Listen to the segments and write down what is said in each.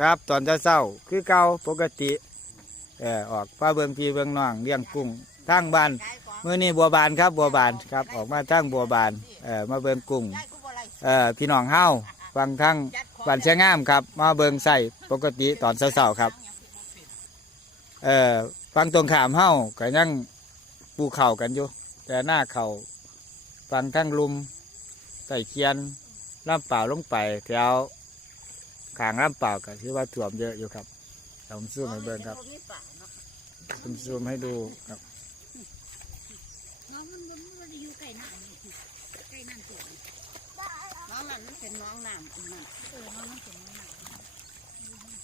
ครับตอนเช้าๆคือเก่าปกติเออออกป้าเบิงพีเบิงน้องเลี้ยงกุ้งทางบ้านเมื้อนี้บัวบานครับบัวบานครับออกมาทางบัวบานเออมาเบิงกุ้งเออพี่น้องเฮ้าฟังทางบ้านเชียงงามครับ มาเบิงใส่ปกติตอนเช้าๆครับเออฟังตรงขามเฮ้าก็ยังปูเข่ากันอยู่ แต่หน้าเข่าฟังทั้งลุมใส่เคียนล่ำเปล่าลงไปแถว ขางล่ำเปล่าก็ถือว่าถ่วมเยอะอยู่ครับผมซูมให้เบิ่งครับผมซูมให้ดูครับน้องมันมันอยู่ไก่น้ำไก่น้ำตัวน้องมันเป็นน้องน้ำอันนั้นเออน้องมันเป็นน้องน้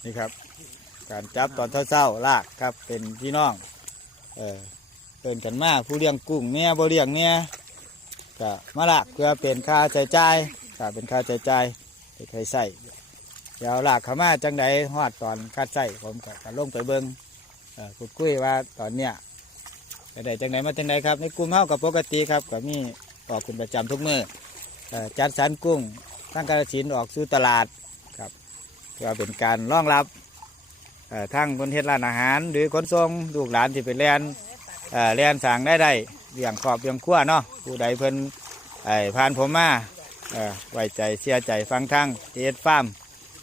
ำนี่ครับ การจับตอนเช้าๆลากครับ เป็นพี่น้อง เออเป็นกันมากผู้เลี้ยงกุ้งเนี่ยบ่เลี้ยงเนี่ยก็มาลากเพื่อเป็นค่าใช้จ่ายก็เป็นค่าใช้จ่ายให้ใครใส่ เดี๋ยวหลากเขามาจังใดฮอดตอนคัดใส่ผมก็จะลงไปเบิงเออพูดคุยว่าตอนเนี้ยไปได้จังใดมาจังใดครับในกลุ่มเฮากับปกติครับก็มีออกคุณประจำทุกมือเอ่อจัดสรรกุ้งตั้งกระชินออกสู่ตลาดครับเพื่อเป็นการรองรับทั้งคนเฮ็ดร้านอาหาร หรือขนส่งลูกหลานที่ไปเรียนเรียนสั่งได้ได้เลี้ยงครอบเลี้ยงครัวเนาะผู้ใดเพิ่นผ่านผมมาไว้ใจเสียใจฟังทั้งเฮ็ดฟาร์ม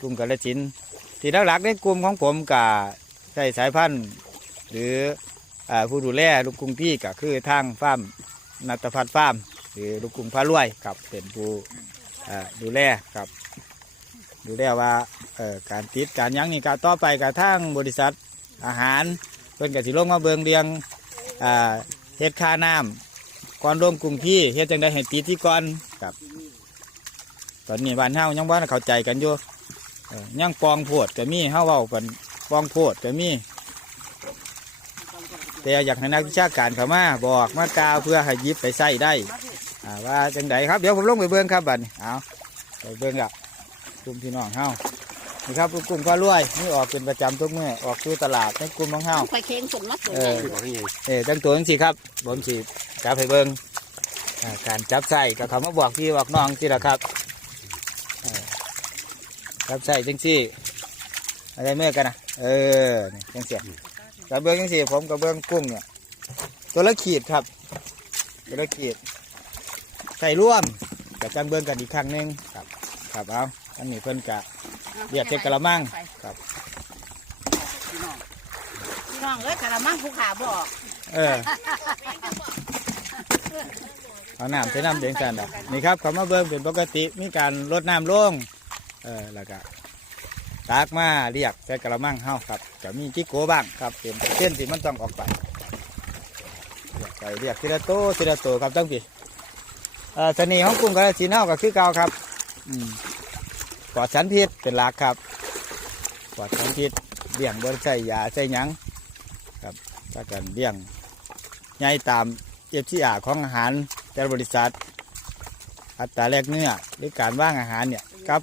กลุ่มกระชินที่หลักๆในกลุ่มของผมกับใช้สายพันธุ์ หรือผู้ดูแลลูกกรุงพี่ก็คือทางฟาร์มนัตพัฒน์ฟาร์มหรือลูกกรุงพระรวยครับเป็นผู้ดูแลครับดูแลว่าการติดการยังนี่ก็ต่อไปกับทางบริษัทอาหารเพิ่นก็สิลงมาเบิงเรียงเฮ็ดค่าน้ำก่อนลงกรุงที่เฮ็ดจังไดให้ติดที่ก่อนครับ ตอนนี้บ้านเฮายังบ่ทันเข้าใจกันอยู่ เอ่อยังปองโพดก็มีเฮาเว้ากันปองโพดก็มี แต่อยากให้นักวิชาการเข้ามาบอกมากล่าวเพื่อให้หยิบไปใช้ได้อ่าว่าจังไดครับเดี๋ยวผมลงไปเบิ่งครับบัดนี้เอาไปเบิ่งกับกลุ่มพี่น้องเฮานี่ครับกลุ่มข้าวรวยนี่ออกเป็นประจำทุกเมื่อออกสู่ตลาดในกลุ่มของเฮาค่อยเค้งสุดมาสุดเอเลอยบอกให้ยังเออตั้งตัวจังสิครับผมสิจับให้เบิ่งอ่าการจับใส่ก็เขามาบอกพี่บอกน้องสิละครับเออ จับใส่จังสิอะไรเมื่อกันนะเออนี่จังสิกับเบิ้งจังสิผมกับเบิ้งกุ้งเนี่ยตัวละขีดครับ ตัวละขีดใส่ร่วมกับจังเบิ้งกันอีกครั้งหนึงครับครับเอาอันนี้เพิ่นกะเรียกเจ็ดกะละมังครับพี่น้องพี่น้องเอ้ยกะละมังผู้ขาบอกเออเอาน้ำใช้น้ำเดียงกันอะนี่ครับเขามาเบิ่งเป็นปกติมีการลดน้ำลง เออแล้วก็ตากมาเรียกใส่กระมังเฮาครับจะมีจิโกบ้างครับเป็นเส้นที่มันต้องออกไปเรียกไปเรียกทีละโตทีละโตครับตั้งปีเอ่อเสน่ห์ของกลุ่มกระสีเฮาก็คือเก่าครับอืมปลอดสารพิษเป็นหลักครับปลอดสารพิษเลี้ยงบนใส่ยาใส่หยังครับถ้ากันเลี้ยงใหญ่ตามเอฟซีอาของอาหารแต่บริษัท อัตราแลกเนื้อหรือการว่างอาหารเนี่ยครั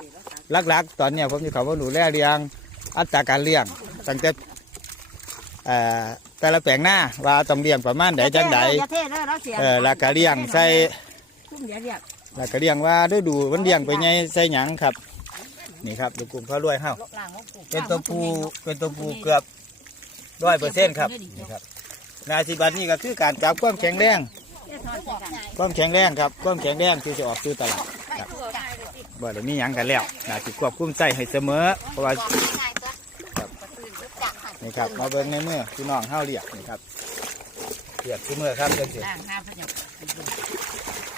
บลักๆ ตอนเนี้ยผมจะเขาว่าดูแลเรียงอัตราการเลี้ยงตั้งแต่เอ่อแต่ละแปลงหน้าว่าต้องเลี้ยงประมาณใดจังใดอย่าเทเลยเราเสียเออแล้วก็เลี้ยงใส่ทุ่มเดี๋ยวเรียกแล้วก็เลี้ยงว่าด้วยดูมันเลี้ยงไปไงใส่หยังครับ นี่ครับดูกลุ่มเขารวยเฮาลกล่างของกูเป็นตัวผู้เป็นตัวผู้เกือบร้อยเปอร์เซ็นต์ครับนี่ครับนาสิบัตนี่ก็คือการจับความแข็งแรงความแข็งแรงครับความแข็งแรงที่จะออกสู่ตลาดครั บ่ได้มีหยังกันแล้วน่าสิควบคุมใส่ให้เสมอ เพราะว่านี่ครับมาเบิ่งในมือพี่น้องเฮาเรียกนี่ครับเรียกที่มือครับจังซี่ล่างห้าพระเจ้า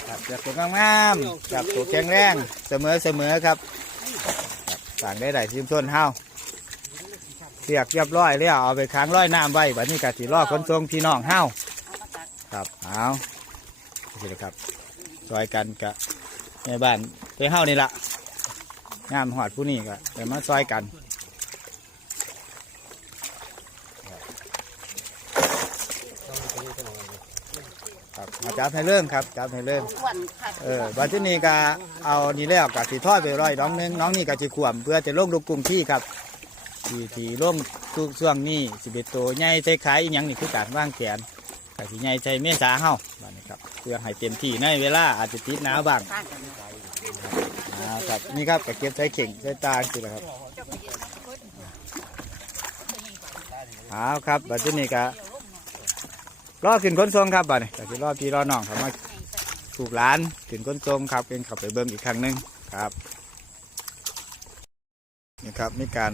ครับเรียกตัวงามๆครับตัวแข็งแรงเสมอเสมอครับสั่งได้ได้ทีมต้นเฮาเรียกเรียบร้อยแล้วเอาไปค้างร้อยน้ำไว้บัดนี้ก็สิรอขนส่งพี่น้องเฮาครับเอานี่ละครับซอยกันกับในบ้าน ไปเฮานี่ละงามหอดผู้นี้ก็เดี๋ยวมาซอยกันครับมาจับให้เรื่องครับจับให้เรื่องอ้วนค่ะเออวันที่นี่ก็เอานี่แล้วก็สิทอดไปร้อยน้องหนึงน้องนี่ก็สิขวมเพื่อจะลงลูกกลุ่มที่ครับที่ที่ลงทุกช่วงนี้สิเบ็ดโตใหญ่ใส่ขายอหยังนี่คือการวางแผนก็สิใหญ่ใส่เมษาเฮาบัดนี้ครับเพื่อให้เต็มที่ในเวลาอาจจะติดหนาวบ้างข้างกัน อ่าครับนี่ครับก็เก็บใส่เข่งใส่ตาสิละครับเอาครับบัดที่นี้ก็รอขึ้นขนส่งครับบัดนี้ก็สิรอพี่รอน้องเขามาถูกหลานขึ้นขนส่งครับเป็นขับไปเบิ่งอีกครั้งหนึ่งครับนี่ครับมีการ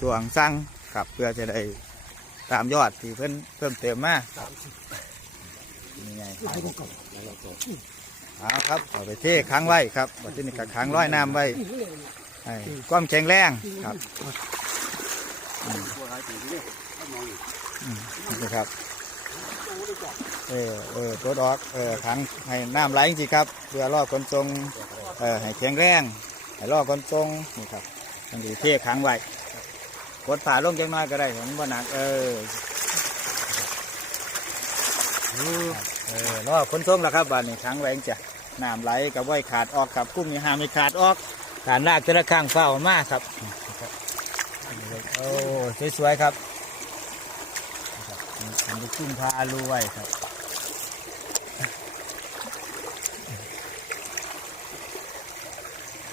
ตวงสั่งครับเพื่อจะได้ตามยอดที่เพิ่นเพิ่มเติมมาครับนี่ไง เอาครับเอาไปเทค้างไว้ครับบัดที่นี้ก็ค้างร้อยน้ำไว้ให้ความแข็งแรงครับนี่ครับ เออเออตัวดอกเออขังให้น้ำไหลจริงๆครับเพื่อรอคนทรงเออให้แข็งแรงให้รอคนทรงนี่ครับมันดีเทขังไว้กดผ่าลงจังน้อยก็ได้ผมว่าหนักเออ เออรอคนทรงแล้วครับบ้านนี้ขังไว้จ้ะน้ำไหลกับไว้ขาดออกครับกุ้งนี่ห้ามไม่ขาดออกการลากจะละข้างเฝ้ามากครับโอ้สวยๆครับครับอันนี้กุ้งพาลูไว้ครับ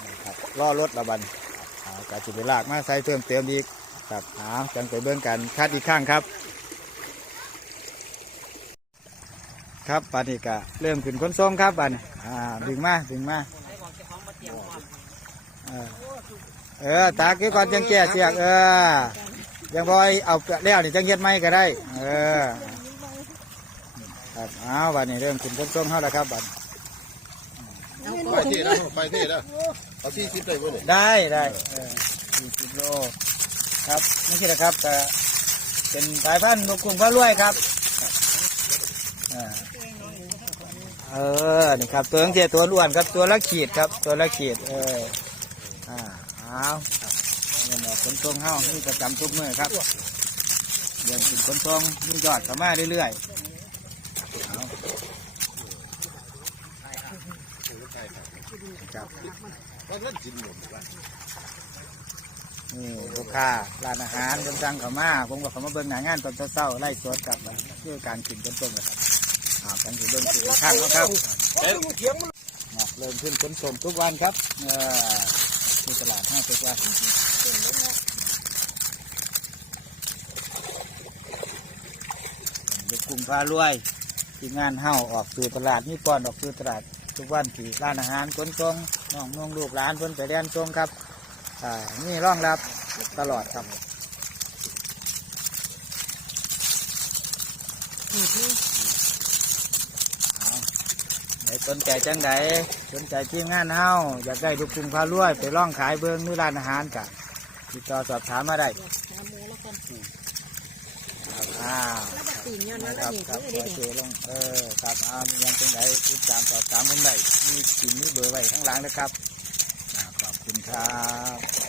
นี่ครับล่อรถระบันเอากาจิไปลากมาใส่เพิ่มเติมอีกครับเอาจังไปเบิ่งกันคัดอีกข้างครับ ครับปานนี้ก็เริ่มขึ้นขนส่งครับปานนี้อ่าดึงมาดึงมาเออเออตากไว้ก่อนจังแก่เสียกเออยังพอยเอาแล้วนี่จังเฮ็ดไหมก็ได้ เออครับเอาบัดนี้เริ่มขึ้นต้นต้นเฮาแล้วครับบัดไปเท่นะไปเท่นะเอาสี่สิบได้ไหมเนี่ยได้ได้เออสี่สิบโลครับนี่คือนะครับแต่เป็นสายพันธุ์นกกุ้งพระรวยครับอ่า เออนี่ครับตัวเสียตัวล้วนครับตัวละขีดครับ ตัวละขีดเอออ่าเอาครับเนี่ยขนส่งเฮานี่ประจำทุกมื้อครับเดินขึ้นขนส่งมียอดเข้ามาเรื่อยๆเอาครับนี่ลูกค้าร้านอาหารคนสั่งเขามาผมก็เขามาเบิ่งหนางานตอนเช้าๆไล่สดกลับคือการกินต้นต้นนะครับ อ่ากันอยู่เบิ่งกินข้างนะครับอะเริ่มขึ้นขนส่งทุกวันครับเออที่ตลาดห้างทุกวันเด็กกลุ่มพารวยที่งานเฮ้าออกสู่ตลาดนี่ก่อนออกสู่ตลาดทุกวันที่ร้านอาหารขนส่งน้องน้องลูกหลานเพิ่นไปเรียนส่งครับอ่านี่ร่องรับตลอดครับเอาไหน สนใจจังไดสนใจทีมงานเฮาอยากได้ลูกกรุงพารวย ไปร่องขายเบิ้งนี่ร้านอาหารกะติดต่อสอบถามมาได้ครับอ้าวตีนย้อนนะนั่นครับนี่ครับเด้ขอเจลงเออครับอ้าวมีหยังจังไดติดตามสอบถามผมได้มีกินมีเบอร์ไว้ข้างหลังนะครับอ่าขอบคุณครับ